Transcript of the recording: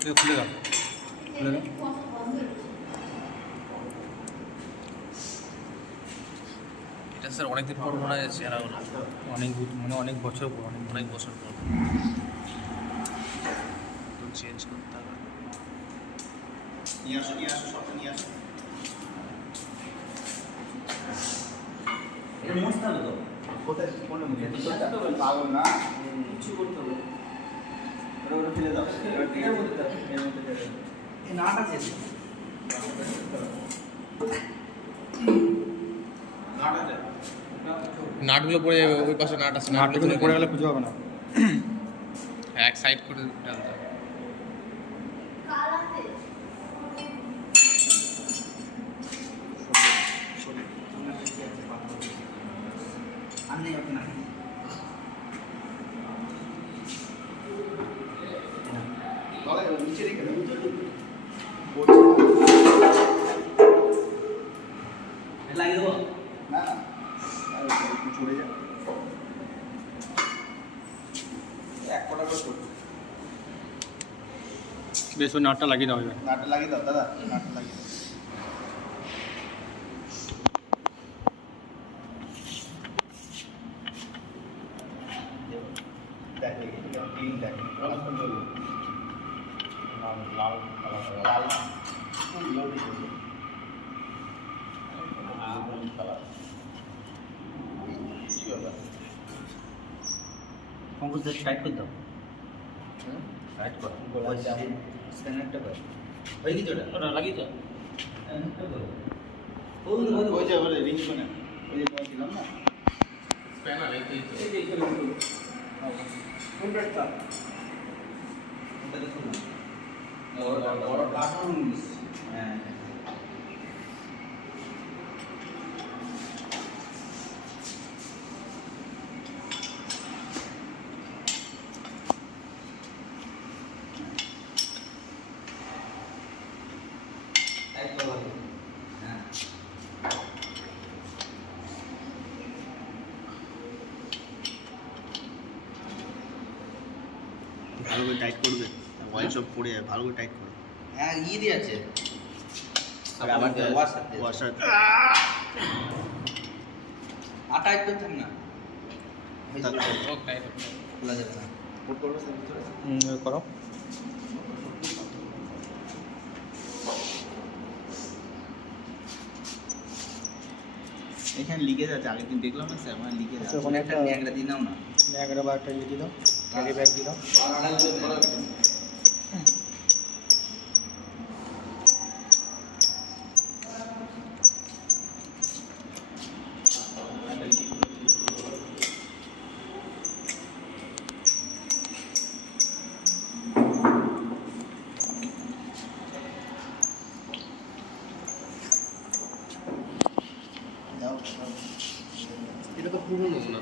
খুলে দাও, খুলে দাও। এটা স্যার অনেকদিন পর মনে হয় চেহারা হলো, অনেক বছর পর, অনেক বছর পর তো চেঞ্জ করতে হবে। নিয়ে আসো সবটা নিয়ে আসো। এটা মস্ত হবে তো। কোথায় কোন পাগল না কিছু করতে হবে। ওটা ফেলে দাও। এর মধ্যে দাও। এর মধ্যে ফেলে দাও। এই নাটা আছে। নাটা যায়। নাটগুলো পড়ে যাবে, ওই পাশে নাট আছে, নাটগুলো পড়ে গেলে খুঁজে পাবে না। এক সাইড করে ডালতে হবে। আর নেই ওকে না। তলে নিচে রেখে দাও। লাগিয়ে দেবো। না না আর একটু চলে যা। এক কটা করে করো। বেশ, ওই নাটটা লাগিয়ে দেওয়া যাবে। নাটটা লাগিয়ে দাও দাদা, নাটটা লাগিয়ে দাও। দেখ এটা টিন দেখ অনেকক্ষণ ধরে লাল কালার কম্পোজ টাইট করে দাও। টাইট কর। স্ক্যানারটা কর। হয়ে গেছে ওটা লাগিয়ে দাও। ওই যে বলে রিং কোনে ওই যে তোমার দিলাম না স্প্যানার এই এই যে এখানে কোনটা এটা দেখুন না। বড় প্ল্যাটফর্ম নিস। হ্যাঁ একদম ভালো। হ্যাঁ ভালো করে টাইট করবে অয়েল সব পড়ে যায় ভালো করে টাইট করবে হ্যাঁ দিয়ে আছে। আবার ওয়াশার দে। ওয়াশার আটা একদম থাক না। ওকে খোলা যাবে না। পুট করবে স্যার ভিতরে করো। এখানে লিকেজ আছে আগের দিন দেখলাম না স্যার মানে লিকেজ আছে ওখানে একটা ন্যাংরা দিয়ে নাও না। ন্যাংরা বা একটা দিয়ে দাও, ক্যারি ব্যাগ দিয়ে দাও। দাও এটা তো পুরনো মনে হচ্ছে।